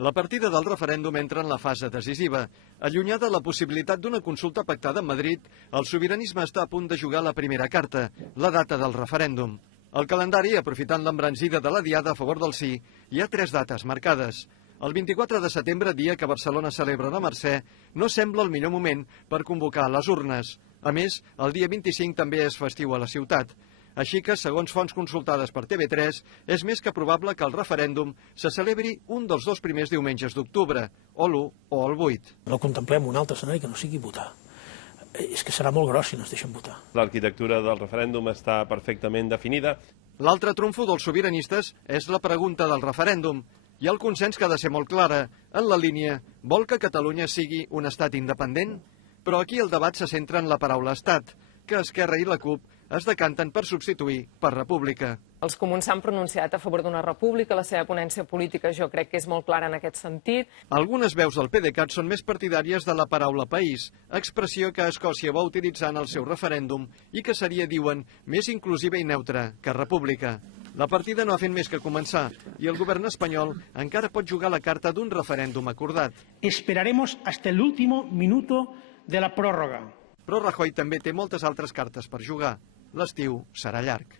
La partida del referèndum entra en la fase decisiva. Allunyada la possibilitat d'una consulta pactada amb Madrid, el sobiranisme està a punt de jugar la primera carta, la data del referèndum. Al calendari, aprofitant l'embranzida de la diada a favor del sí, hi ha 3 dates marcades. El 24 de setembre, dia que Barcelona celebra la Mercè, no sembla el millor moment per convocar les urnes. A més, el dia 25 també és festiu a la ciutat. Així que, segons fonts consultades per TV3, és més que probable que el referèndum se celebri un dels 2 primers diumenges d'octubre, o l'1 o el 8. No contemplem un altre escenari que no sigui votar. És que serà molt gros si no es deixen votar. L'arquitectura del referèndum està perfectament definida. L'altre trumfo dels sobiranistes és la pregunta del referèndum. Hi ha el consens que ha de ser molt clara. En la línia, vol que Catalunya sigui un estat independent? Però aquí el debat se centra en la paraula estat, que Esquerra i la CUP es decanten per substituir per república. Els comuns s'han pronunciat a favor d'una república, la seva ponència política jo crec que és molt clara en aquest sentit. Algunes veus del PDeCAT són més partidàries de la paraula país, expressió que Escòcia va utilitzar en el seu referèndum i que seria, diuen, més inclusiva i neutra que república. La partida no ha fet més que començar i el govern espanyol encara pot jugar la carta d'un referèndum acordat. Esperaremos hasta el último minuto de la pròrroga. Però Rajoy també té moltes altres cartes per jugar. L'estiu serà llarg.